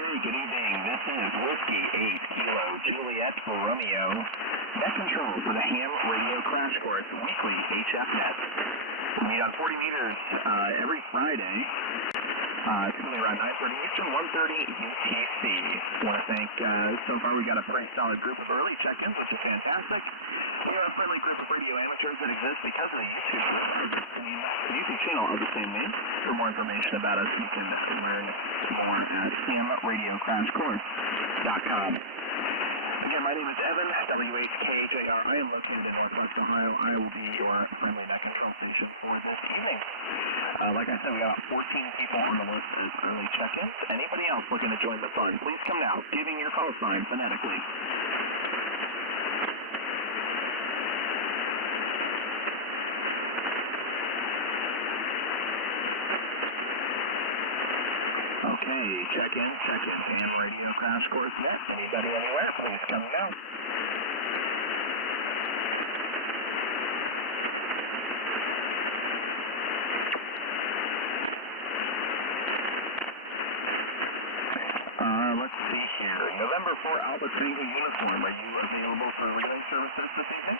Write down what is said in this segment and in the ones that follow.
Good evening. This is Whiskey 8 Kilo Juliet for Romeo. Net control for the Ham Radio Crash Course Weekly HF Net. We meet on 40 meters every Friday. Typically around 9:30 Eastern, 1:30 UTC. I want to thank, so far we got a pretty solid group of early check-ins, which is fantastic. We have a friendly group of radio amateurs that exist because of the YouTube group, the YouTube channel of the same name. For more information about us, you can learn more at hamradiocrashcourse.com. Again, my name is Evan, WHKJR. I am located in Northwest Ohio. I will be your friendly net control station for this evening. Like I said, we got 14 people on the list as early check-ins. Anybody else looking to join the fun, please come now, giving your call sign phonetically. Okay, check-in, Ham Radio Crash Course Net. Anybody anywhere, please come now. Let's see here. November 4 Alpha Tango Uniform. Are you available for relay services this evening?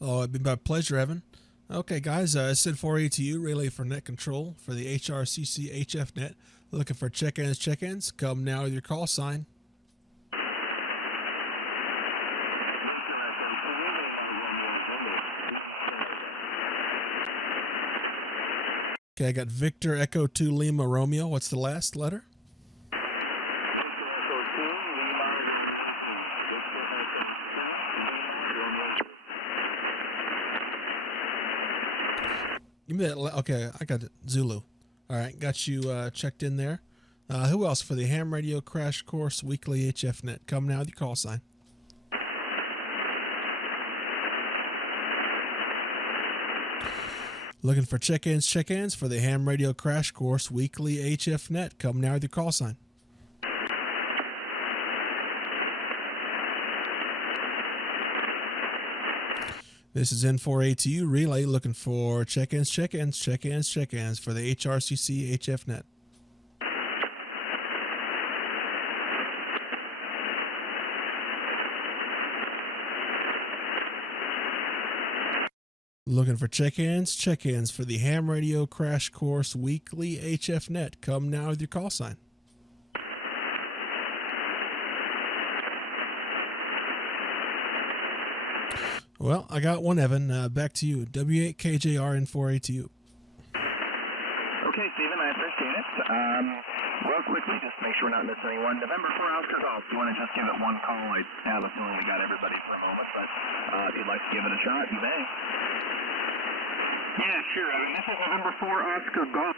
Oh, it'd be my pleasure, Evan. Okay, guys, SID 4ATU relay for net control for the HRCC HF Net. Looking for check-ins. Come now with your call sign. Okay, I got Victor Echo 2 Lima Romeo. What's the last letter? Give me that. Okay, I got it. Zulu. All right, got you checked in there. Who else for the Ham Radio Crash Course Weekly HF Net? Come now with your call sign. Looking for check-ins for the Ham Radio Crash Course Weekly HF Net. Come now with your call sign. This is N4ATU Relay looking for check-ins for the HRCC HF Net. Looking for check-ins for the Ham Radio Crash Course Weekly HF Net. Come now with your call sign. Well, I got one, Evan. Back to you. W8KJR and 4ATU. Okay, Stephen, I appreciate it. Real quickly, just to make sure we're not missing anyone. November 4 Oscar Golf. Do you want to just give it one call? I have a feeling we got everybody for a moment, but if you'd like to give it a shot, you may. Yeah, sure, Evan. This is November 4 Oscar Golf.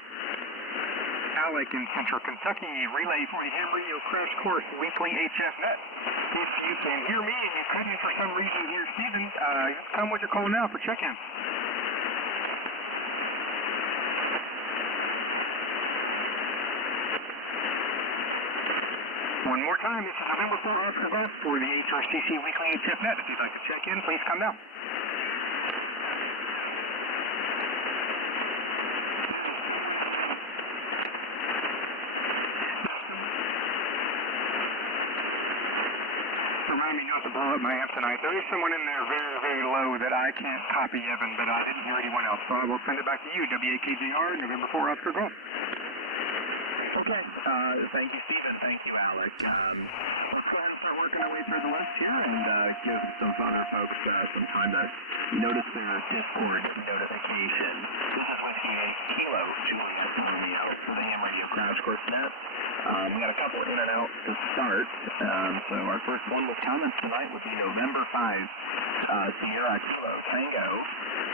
Alec in Central Kentucky, relay for the Ham Radio Crash Course Weekly HF Net. If you can hear me and you couldn't for some reason hear Steven, come with your call now for check-in. One more time, this is November 4 Oscar Golf for the HRCC Weekly HF Net. If you'd like to check in, please come now. Remind me not to blow up my amp tonight. There is someone in there very, very low that I can't copy, Evan, but I didn't hear anyone else, so I will send it back to you. WAKJR, November 4 Oscar Golf. Okay. Thank you, Stephen. Thank you, Alec. Let's go ahead and start working our way through the list here and give some other folks some time to notice their Discord notification. This is Whiskey 8 Kilo Juliet Romeo for the Ham Radio Crash Course Net. We got a couple in and out to start. So our first one with comments tonight would be November 5, Sierra Kilo Tango.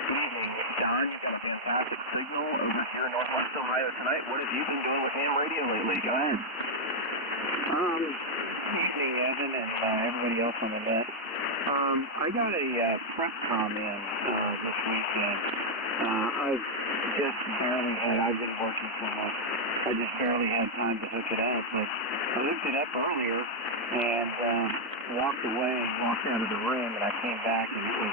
Good evening, Don. You've got a fantastic signal over here in Northwest Ohio tonight. What have you been doing with ham radio lately? Go ahead. Evening, Evan, and everybody else on the net. I got a prep com in this weekend. I've been working so much, I just barely had time to hook it up, but I hooked it up earlier and walked out of the room, and I came back and it was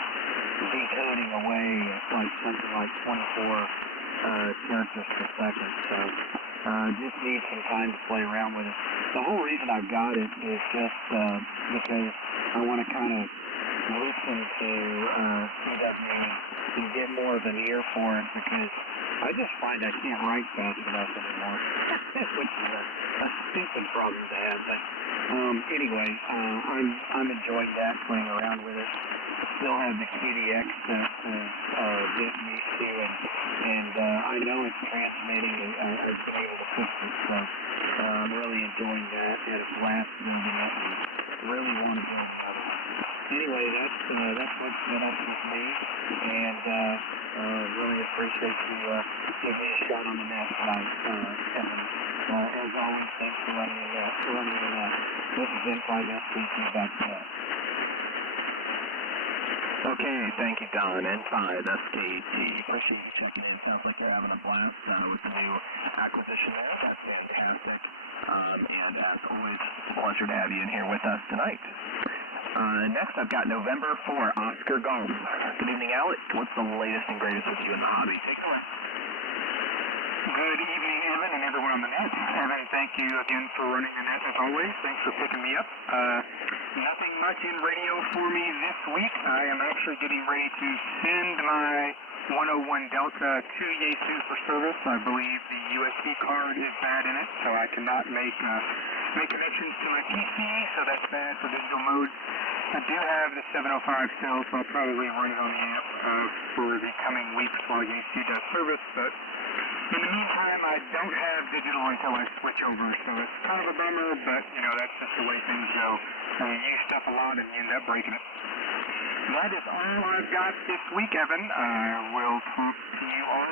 decoding away at like something like 24 characters per second. So just need some time to play around with it. The whole reason I've got it is just because I want to kind of listen to CW and get more of an ear for it, because I just find I can't write fast enough anymore, which is a stupid problem to have. But anyway, I'm enjoying that, playing around with it. Still have the QDX to get used to, and I know it's transmitting. I've been able to fix it, so I'm really enjoying that. Had a blast building it, and really want to build another one. Anyway, that's what's been up with me, and really appreciate you giving me a shot on the net tonight, Kevin. As always, thanks for running the net. This has been 5STC back to that. Okay, thank you, Don, and 5SKT. Appreciate you checking in. Sounds like you're having a blast with the new acquisition there. That's fantastic. And as always, it's a pleasure to have you in here with us tonight. Next, I've got November 4, Oscar Golf. Good evening, Alec. What's the latest and greatest with you in the hobby? Take it away. Good evening, Evan, and everyone on the net. Evan, thank you again for running the net as always. Thanks for picking me up. Nothing much in radio for me this week. I am actually getting ready to send my 101 Delta to Yaesu for service. I believe the USB card is bad in it, so I cannot make connections to my PC, so that's bad for digital mode. I do have the 705 still, so I'll probably run it on the amp for the coming weeks while Yaesu does service, but in the meantime, I don't have digital until I switch over, so it's kind of a bummer, but, that's just the way things go. You use stuff a lot and you end up breaking it. That is all I've got this week, Evan. I will talk to you on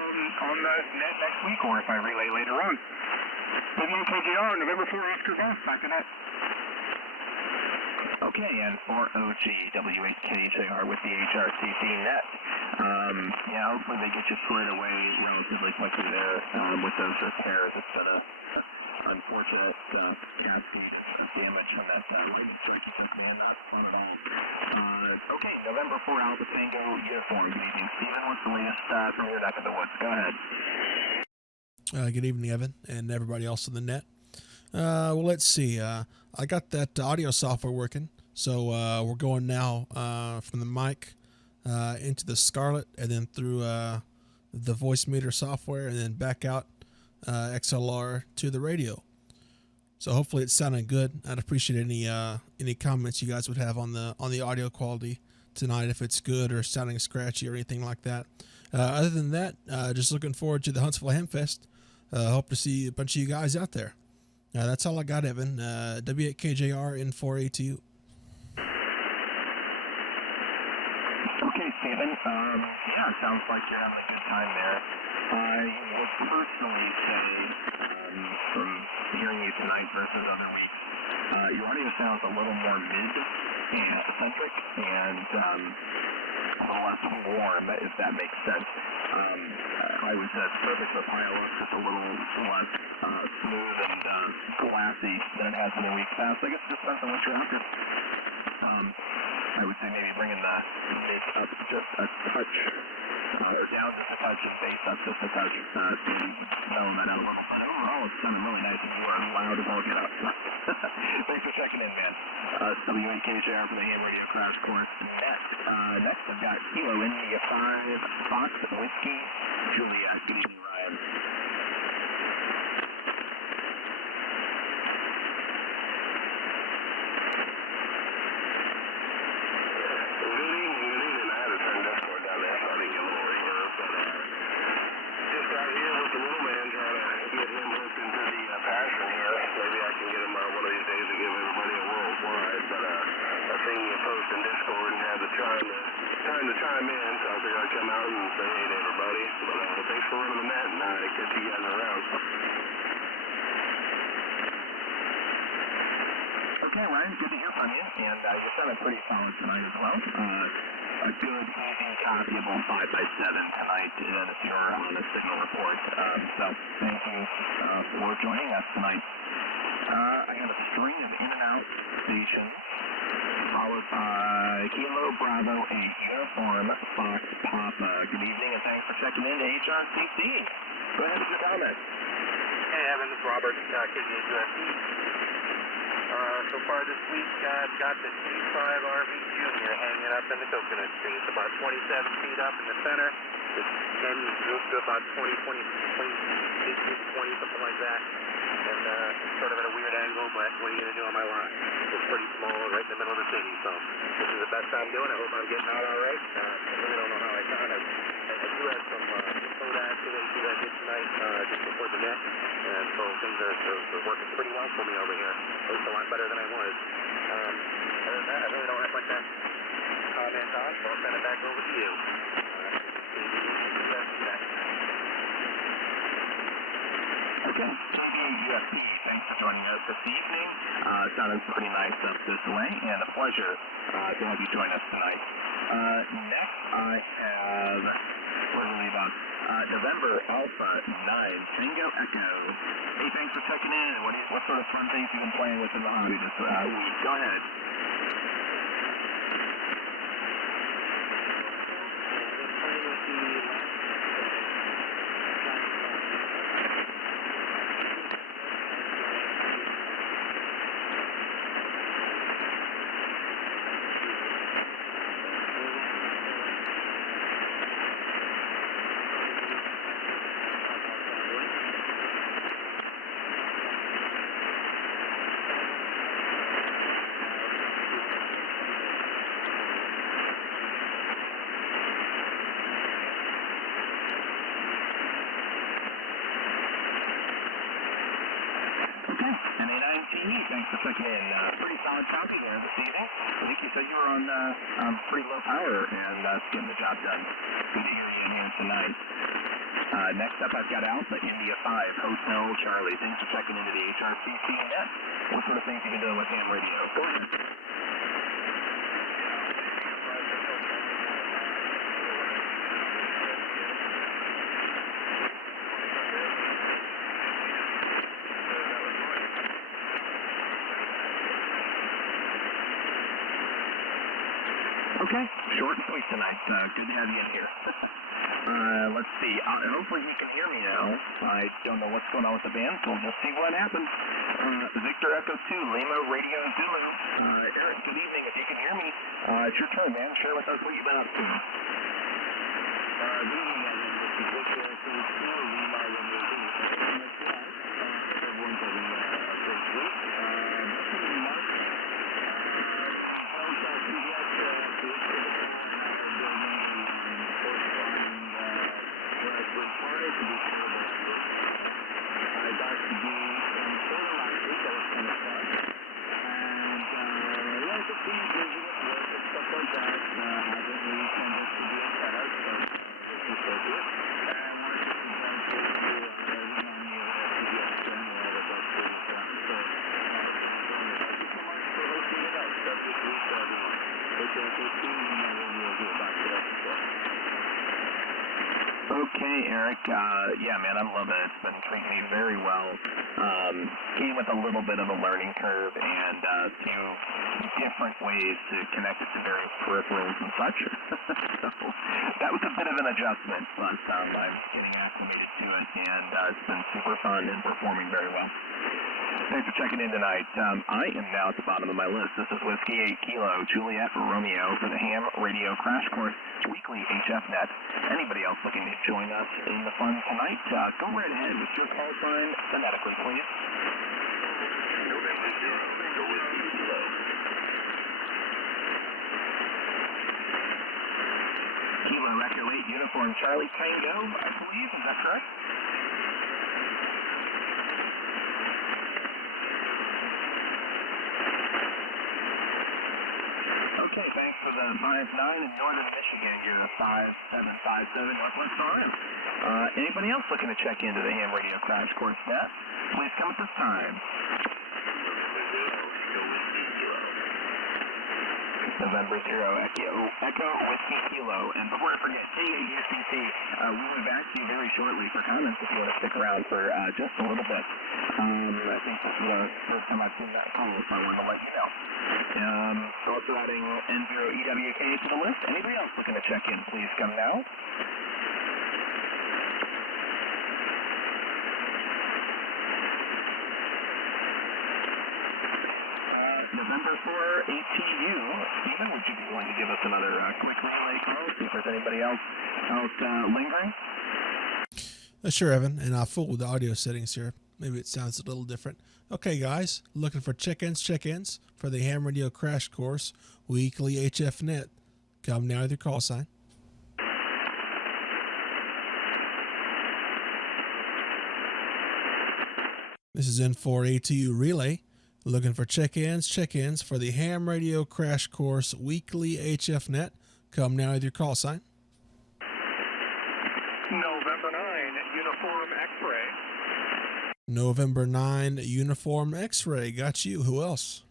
the net next week, or if I relay later on. WKJR, November 4, Oscar Golf, back to net. Okay, and for OG, WHKJR with the HRCC Net. Hopefully they get you squared away relatively quickly there with those repairs. It's been an unfortunate cascade of damage from that lightning strike you took me, and not fun at all. Okay, November 4, Alpha Tango uniform. Good evening, Stephen. What's the latest from your neck of the woods? Go ahead. Good evening, Evan, and everybody else on the net. Well, let's see. I got that audio software working, so we're going now from the mic into the Scarlett, and then through the voice meter software, and then back out XLR to the radio. So hopefully it's sounding good. I'd appreciate any comments you guys would have on the audio quality tonight, if it's good or sounding scratchy or anything like that. Other than that, just looking forward to the Huntsville Hamfest. Hope to see a bunch of you guys out there. That's all I got, Evan. W8KJR in 4ATU. Okay, Stephen. It sounds like you're having a good time there. I would personally say, from hearing you tonight versus other weeks, your audio sounds a little more mid-centric and a little less warm, if that makes sense. I would say it's perfect for pilot. It's a little less smooth and glassy than it has been in weeks past. I guess it just depends on what you're after. I would say maybe bringing the mid up just a touch, or down just a touch, and bass up just a touch, to mellow that out a little bit. Overall, it's sounding really nice, and you are loud as all get up. Thanks for checking in, man. It's WNKJR from the Ham Radio Crash Course Net. Next, I've got Kilo India 5, Fox Whiskey, Juliet. Good evening, Ryan. Time to chime in, so I figured I'd come out and say hey to everybody. But thanks for running the net, and catch you guys around. Okay, Ryan, good to hear from you, and you sounded pretty solid tonight as well. A good, easy, copyable 5x7 tonight if you're on a signal report. So thank you for joining us tonight. I have a string of in-and-out stations, followed by Kilo Bravo 8, Uniform Fox Papa. Good evening, and thanks for checking in to HRCC. Go ahead with your comment. Hey, Evan, this is Robert, KVH USD. So far this week, I've got the G5RV Junior hanging up in the coconut tree. It's about 27 feet up in the center. It's 10 to about 20, 18 to 20, something like that. And it's sort of at a weird angle, but what are you going to do on my lot? It's pretty small, right in the middle of the city. So this is the best I'm doing. I hope I'm getting out all right. I really don't know how I got it. I do have some soda activations I did tonight just before the net. And so things are working pretty well for me over here. At least a lot better than I was. Other than that, I really don't have much to comment on, so I'll send it back over to you. Okay, KVUSD, thanks for joining us this evening. Sounding pretty nice up this way, and a pleasure to have you join us tonight. Next, I have, what are we about? November Alpha 9, Tango Echo. Hey, thanks for checking in. What sort of fun things you been playing with in the hobby this week? Go ahead. Thanks for checking in. Pretty solid copy there this evening. I think you said you were on pretty low power and getting the job done. Good to hear you in here tonight. Next up, I've got Alpha India 5, Hotel Charlie. Thanks for checking into the HRCC Net. What sort of things you been doing with ham radio? Go ahead. Okay, short and sweet tonight. Good to have you in here. Let's see. Hopefully you can hear me now. I don't know what's going on with the band, so we'll just see what happens. Victor Echo 2, Lima Radio Zulu. Eric, good evening. If you can hear me, it's your turn, man. Share with us what you've been up to. Good evening, Evan. This is Victor Echo 2, Lima Radio Zulu. Everyone's having a great week. Nothing much. Okay, Eric. Yeah, man, I'm loving it. It's been treating me very well. Came with a little bit of a learning curve and a few different ways to connect it to various peripherals and such. So that was a bit of an adjustment, but I'm getting acclimated to it, and it's been super fun and performing very well. Thanks for checking in tonight. I am now at the bottom of my list. This is Whiskey 8 Kilo, Juliet Romeo for the Ham Radio Crash Course Weekly HF Net. Anybody else looking to join us in the fun tonight, go right ahead with your call sign phonetically, please. November 0, Tango Whiskey Kilo. Kilo Echo 8 Uniform Charlie Tango, I believe. Is that correct? Okay, thanks for the 5-9 in Northern Michigan. You're a 5757 Northwest RM. Anybody else looking to check into the Ham Radio Crash Course Net? Please come at this time. November 0, Echo Whiskey Kilo. And before I forget, KAUCC, we'll be back to you very shortly for comments if you want to stick around for just a little bit. I think this is the first time I've seen that call, so I wanted to let you know. Also adding N0EWK to the list. Anybody else looking to check in, please come now. November 4 ATU. Stephen, would you be willing to give us another quick relay call, see if there's anybody else out lingering? Sure, Evan, and I'll fool with the audio settings here. Maybe it sounds a little different. Okay, guys, looking for check-ins for the Ham Radio Crash Course Weekly HF Net. Come now with your call sign. This is N4 ATU Relay. Looking for check-ins for the Ham Radio Crash Course Weekly HF Net. Come now with your call sign. November 9, Uniform X-Ray. November 9, Uniform X-Ray. Got you. Who else?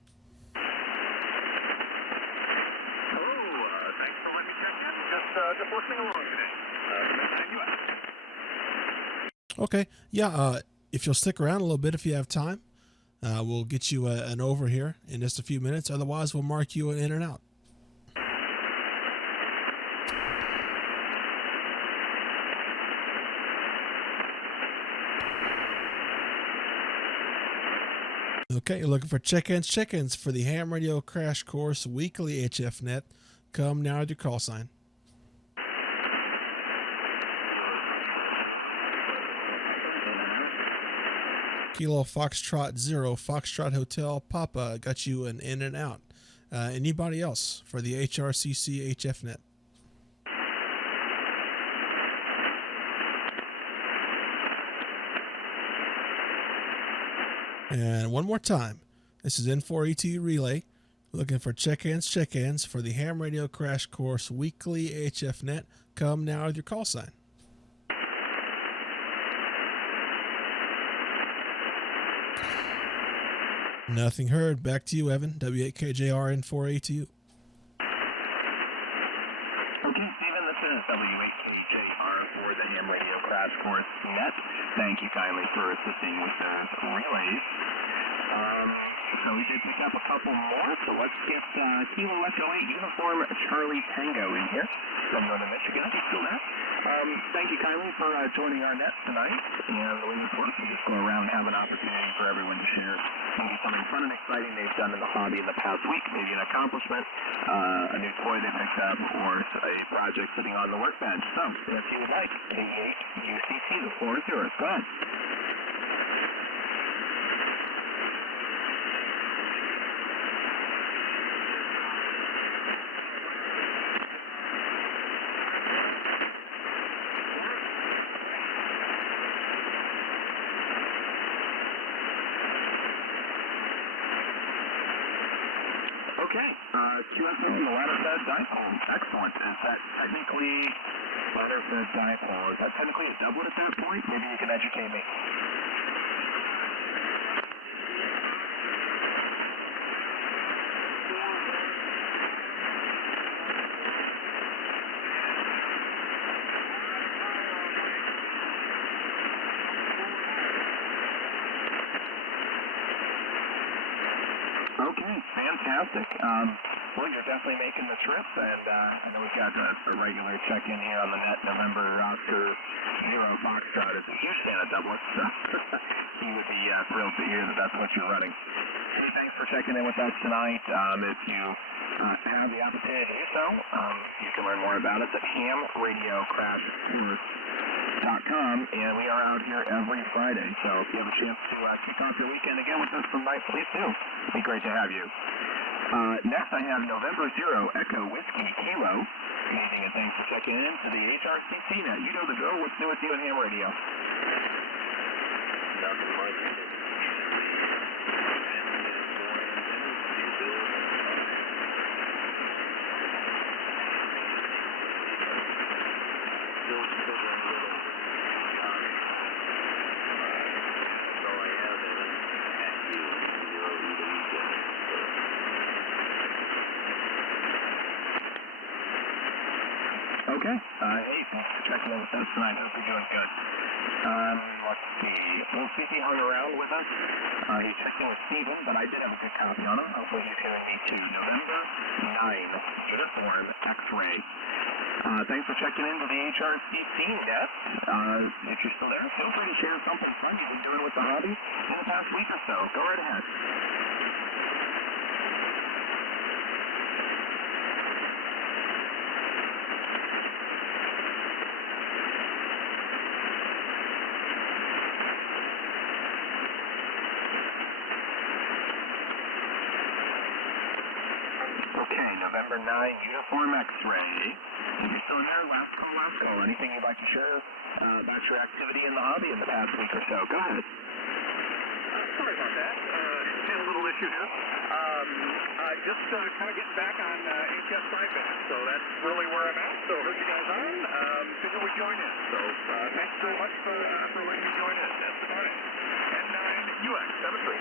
Hello, thanks for letting me check in. Just listening along today. Okay. Yeah, if you'll stick around a little bit if you have time, we'll get you an over here in just a few minutes. Otherwise, we'll mark you an in and out. Okay, you're looking for check-ins for the Ham Radio Crash Course Weekly HF Net. Come now with your call sign. Kilo Foxtrot 0, Foxtrot Hotel Papa. Got you an in and out. Anybody else for the HRCC HF Net? And one more time. This is N4 ETU Relay. Looking for check-ins for the Ham Radio Crash Course Weekly HF Net. Come now with your call sign. Nothing heard. Back to you, Evan. W8KJR N4 ATU. Okay, Stephen, this is W8KJR for the Ham Radio Crash Course Net. Thank you kindly for assisting with those relays. So we did pick up a couple more, so let's get Kilo Echo 8 Uniform Charlie Tango in here from Northern Michigan. He's still there. Thank you kindly for joining our net tonight, and we look forward to just go around and have an opportunity for everyone to share maybe something fun and exciting they've done in the hobby in the past week, maybe an accomplishment, a new toy they picked up, or a project sitting on the workbench. So, if you would like, 88 UCC, the floor is yours. Go ahead. Okay, QSO and the ladder fed dipole. Excellent. Is that technically ladder fed dipole? Is that technically a doublet at that point? Maybe you can educate me. Okay, fantastic. Well, you're definitely making the trip, and I know we've got a regular check-in here on the net. November Oscar 0 Foxtrot is a huge fan of doublets, so he would be thrilled to hear that that's what you're running. Hey, thanks for checking in with us tonight. If you have the opportunity to do so, you can learn more about us at hamradiocrashcourse.com, and we are out here every Friday, so if you have a chance to kick off your weekend again with us tonight, please do. It'd be great to have you. Next, I have November 0 Echo Whiskey Kilo. Good evening, and thanks for checking in to the HRCC Net. You know the drill. What's new with you at Ham Radio? Nothing much. Okay. Hey, thanks for checking in with us tonight. Hope you're doing good. Let's see. Will CC hung around with us. He checked in with Steven, but I did have a good copy on him. Hopefully he's hearing me too. November 9, Uniform X-Ray. Thanks for checking in to the HRCC Net. If you're still there, feel free to share something fun you've been doing with the hobby in the past week or so. Go right ahead. November 9, Uniform X-Ray. If you're still in there, last call, last call. Anything you'd like to share about your activity in the hobby in the past week or so? Go ahead. Sorry about that. Had a little issue here. Just kind of getting back on HF 5 minutes, so that's really where I'm at. So heard you guys on. Figure we join in. So thanks so much for letting me join in. That's the time. And UX 73.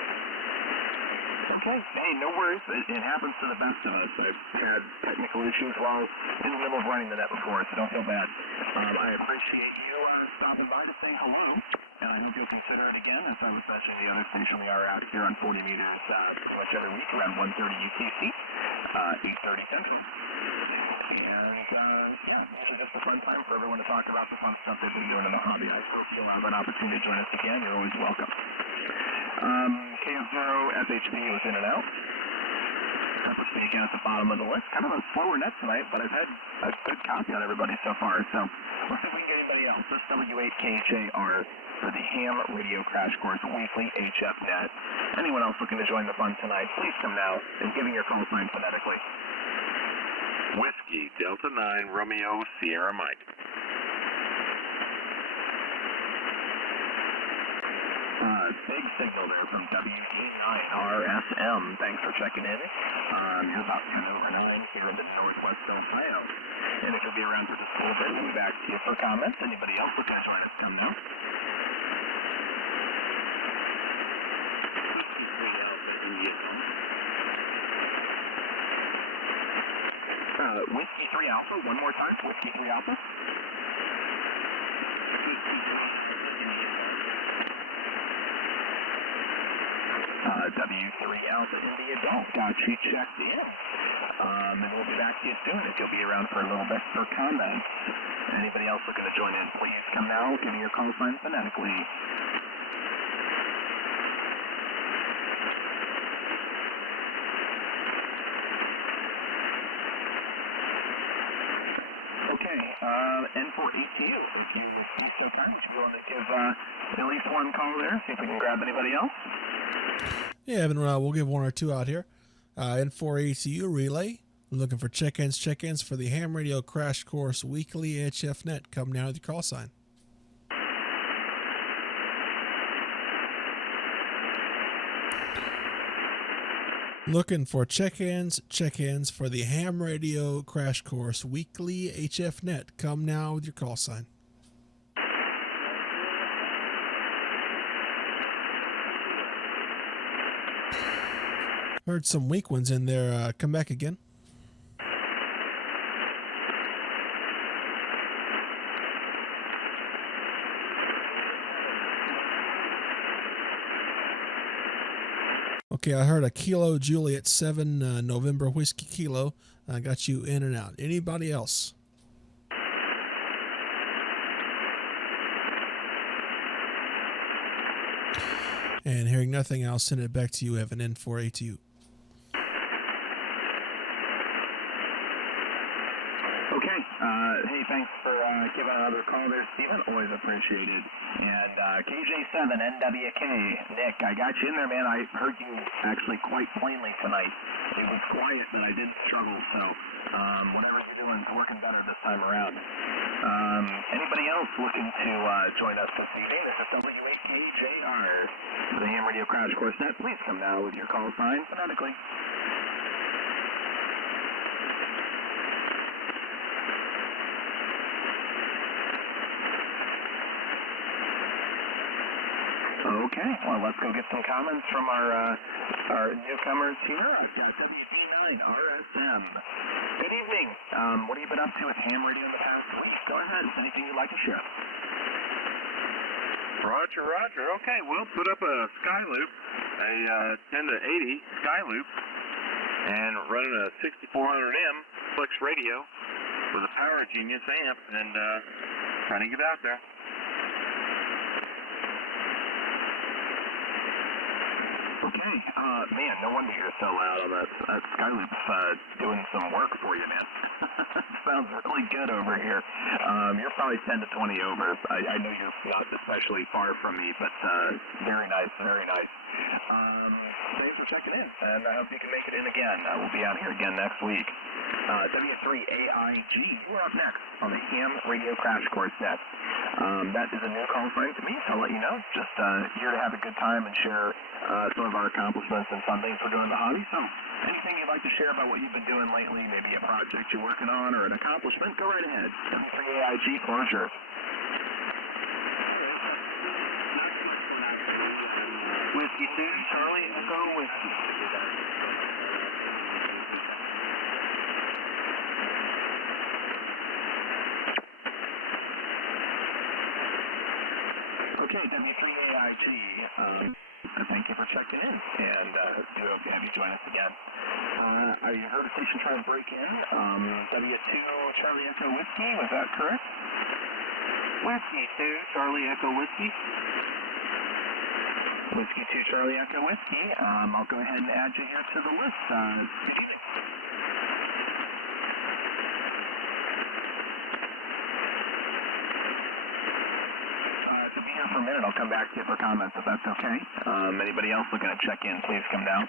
Okay. Hey, no worries. It happens to the best of us. I've had technical issues while in the middle of running the net before, so don't feel bad. I appreciate you stopping by to say hello, and I hope you'll consider it again, as I was mentioning the other station we are out here on 40 meters pretty much every week around 1:30 UTC, 8:30 Central. And, yeah, usually just a fun time for everyone to talk about the fun stuff they've been doing in the hobby. I hope you'll have an opportunity to join us again. You're always welcome. KF0 SHP was in and out. That puts me again at the bottom of the list. Kind of a slower net tonight, but I've had a good copy on everybody so far. So let's see if we can get anybody else. This W8KJR for the Ham Radio Crash Course Weekly HF Net. Anyone else looking to join the fun tonight, please come now and giving your call sign phonetically. Whiskey Delta 9 Romeo Sierra Mike. Big signal there from WG9RSM. Thanks for checking in. You're about 10 over 9 here in the Northwest Ohio. And if you'll be around for just a little bit, we'll be back to you for comments. Anybody else looking to join us, come now. Whiskey 3 Alpha, one more time. Whiskey 3 Alpha. W3 Alpha India Golf got you checked in. And we'll be back to you soon if you'll be around for a little bit for comments. Anybody else looking to join in, please come now, give me your call sign phonetically. Okay, N4EQ, if you would be so kind, would you want to give at least one call there, see if we can grab anybody else? Yeah, Evan, we'll give one or two out here. N4ATU relay. Looking for check-ins for the Ham Radio Crash Course Weekly HF Net. Come now with your call sign. Looking for check-ins for the Ham Radio Crash Course Weekly HF Net. Come now with your call sign. Heard some weak ones in there. Come back again. Okay, I heard a Kilo Juliet 7 November Whiskey Kilo. I got you in and out. Anybody else? And hearing nothing, I'll send it back to you, Evan, N4ATU. Okay. Hey, thanks for giving another call there, Steven. Always appreciated. And KJ7, NWK, Nick, I got you in there, man. I heard you actually quite plainly tonight. It was quiet, but I did struggle. So whatever you're doing is working better this time around. Anybody else looking to join us this evening? This is W8KJR for the Ham Radio Crash Course Net. Please come now with your call sign phonetically. Okay, well, let's go get some comments from our newcomers here. I've got WD9RSM. Good evening. What have you been up to with Ham Radio in the past week? Go ahead. Is anything you'd like to share? Roger, Roger. Okay, we'll put up a sky loop, a 10 to 80 sky loop, and running a 6400M Flex radio with a Power Genius amp, and trying to get out there. Okay, man, no wonder you're so loud on that Skyloop's doing some work for you, man. Sounds really good over here. You're probably 10 to 20 over. I know you're not especially far from me, but very nice, very nice. Thanks for checking in, and I hope you can make it in again. We'll be out here again next week. W3AIG, we're up next on the Ham Radio Crash Course Net. That is a new call sign to me, so I'll let you know. Just here to have a good time and share some of our accomplishments and fun things we're doing in the hobby. So anything you'd like to share about what you've been doing lately, maybe a project you're working on or an accomplishment, go right ahead. W3AIG, floor is yours. Whiskey 2, Charlie, Echo, Whiskey. Okay, W3AIG, thank you for checking in, and do hope to have you join us again. I heard a station trying to break in. W2 Charlie Echo Whiskey, was that correct? Whiskey 2, Charlie, Echo, Whiskey. Whiskey 2 Charlie Echo Whiskey. I'll go ahead and add you here to the list. Good evening. Be here for a minute. I'll come back to you for comments if that's okay. Anybody else looking to check in, please come down.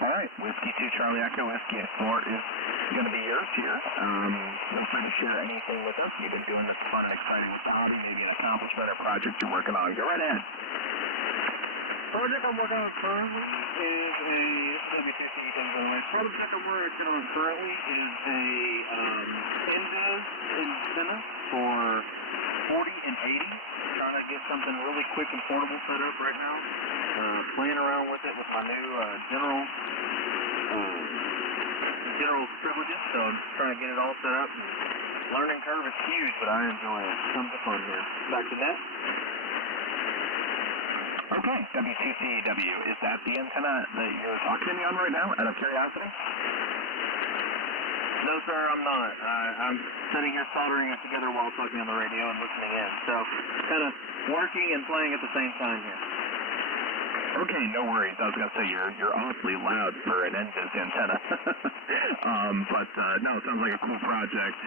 All right, Whiskey 2 Charlie Echo Whiskey. The floor is going to be yours here. Feel free to share anything with us. You've been doing this fun and exciting with the hobby, maybe an accomplishment or project you're working on. Go right ahead. Project I'm working on currently is a W2C project I'm working on currently is a antenna for 40 and 80. Trying to get something really quick and portable set up right now. Playing around with it with my new general privileges, so I'm just trying to get it all set up. Learning curve is huge, but I enjoy it. Tons of fun here. Back to net. Okay, W2CW, is that the antenna that you're talking to me on right now, out of curiosity? No, sir, I'm not. I'm sitting here soldering it together while talking on the radio and listening in. So, kind of working and playing at the same time here. Okay, no worries. I was going to say you're awfully loud for an NVIS antenna. No, it sounds like a cool project.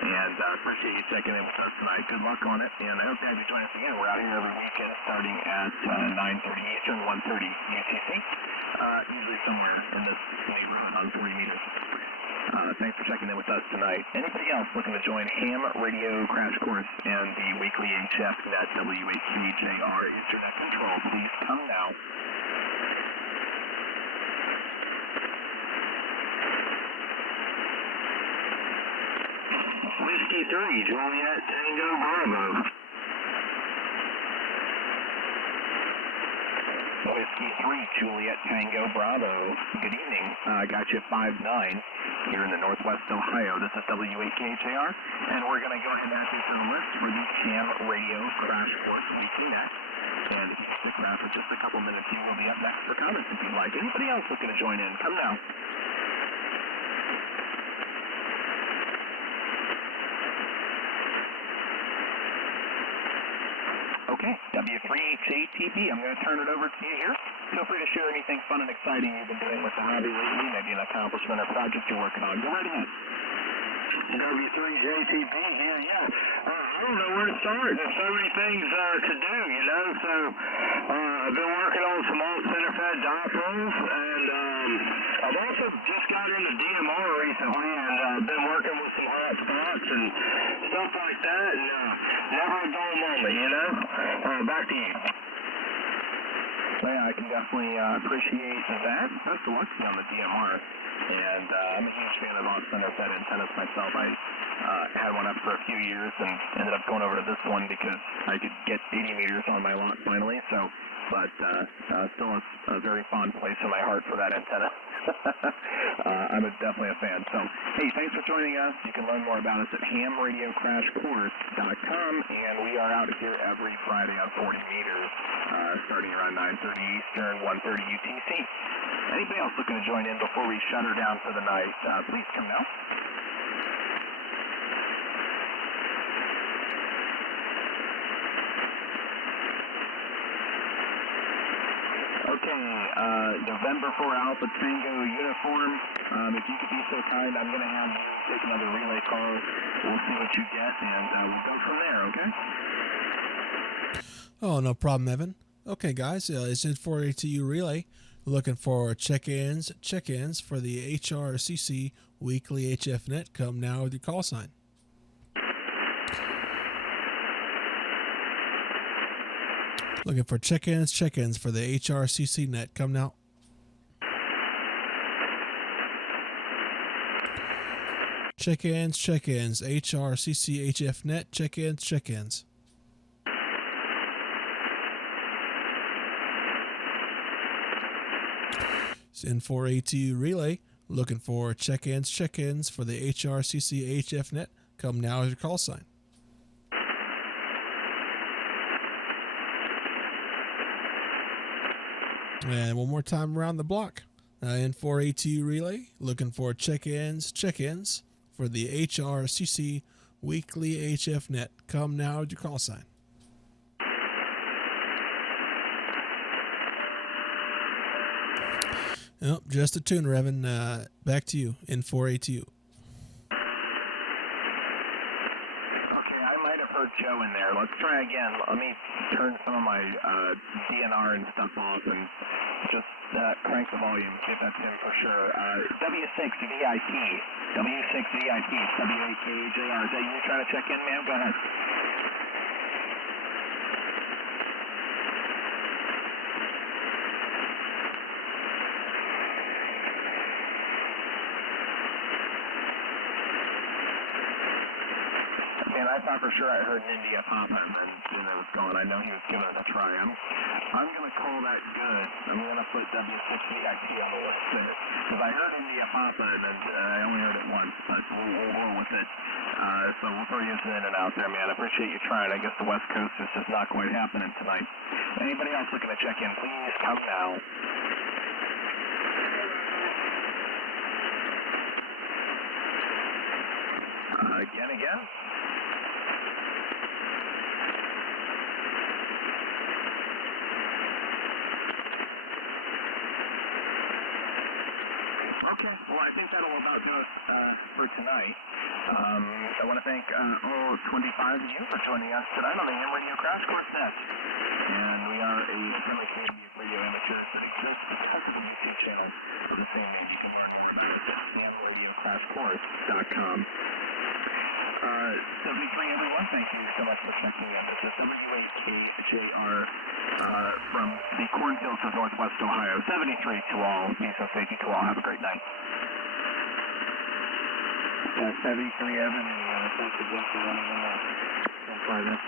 And appreciate you checking in with us tonight. Good luck on it, and I hope to have you join us again. We're out here every weekend starting at 9:30 Eastern, 1:30 UTC, usually somewhere in this neighborhood on 40 meters. Thanks for checking in with us tonight. Anybody else looking to join Ham Radio Crash Course and the weekly HF Net WHCJR Internet Control, please come now. Whiskey 3, Juliet Tango Bravo. Whiskey 3, Juliet Tango Bravo. Good evening. I got you at 5-9 here in the Northwest Ohio. This is WHCJR, and we're going to go ahead and add you to the list for the Ham Radio Crash Course Weekly Net. And if you stick around for just a couple minutes, you will be up next for comments if you'd like. Anybody else looking to join in, come now. Okay, W3JTB, I'm going to turn it over to you here. Feel free to share anything fun and exciting you've been doing with the hobby lately, maybe an accomplishment or project you're working on. Go right ahead. W3JTB here, yeah. I don't know where to start. There's so many things to do, you know. So I've been working on some alt center fed dipoles, and I've also just got into DMR recently, and been working with some hot spots and stuff like that, and never a dull moment, you know. Back to you. Well, yeah, I can definitely appreciate that. Best of luck to you on the DMR. And I'm a huge fan of alt center fed antennas myself. I had one up for a few years and ended up going over to this one because I could get 80 meters on my lot finally. But still a very fond place in my heart for that antenna. I'm definitely a fan. So, hey, thanks for joining us. You can learn more about us at hamradiocrashcourse.com, and we are out here every Friday on 40 meters, starting around 9:30 Eastern, 1:30 UTC. Anybody else looking to join in before we shut her down for the night, please come now. Okay, November 4 Alpha Tango uniform. If you could be so kind, I'm going to have you take another relay call. We'll see what you get, and we'll go from there, okay? Oh, no problem, Evan. Okay, guys, it's N4 ATU relay. Looking for check-ins for the HRCC Weekly HF Net. Come now with your call sign. Looking for check-ins for the HRCC Net. Come now. Check-ins, HRCC HF Net. Check-ins. It's N4 ATU relay. Looking for check-ins for the HRCC HF Net. Come now with your call sign. And one more time around the block. N4 ATU relay. Looking for check-ins for the HRCC Weekly HF Net. Come now with your call sign. Oh, just a tuner, Evan. Back to you. N4 ATU. Okay, I might have heard Joe in there. Let's try again. Let me turn some of my DNR and stuff off and just crank the volume. See if that's him for sure. W6 VIP. W6 VIP. W8KJR. Is that you trying to check in, ma'am? Go ahead. And I thought for sure I heard an India Papa and then it was going. I know he was giving it a try. I'm going to call that good. I'm going to put W6 VIP on the list there. Because I heard India Papa and then I only heard it once, but we'll roll with it. So we'll throw you in and out there, man. I appreciate you trying. I guess the West Coast is just not quite happening tonight. Anybody else looking to check in, please come now. Again? Okay, well, I think that'll about do it for tonight. I want to thank all 25 of you for joining us tonight on the Ham Radio Crash Course Net. And we are a friendly community of radio amateurs that exists because of the YouTube channel of the same name. You can learn more about it at hamradiocrashcourse.com. 73, everyone, thank you so much for checking in. This is W8KJR from the cornfields of Northwest Ohio. 73 to all. Peace and safety to all. Have a great night. 73, Evan, and thanks again for running in there. 5, that's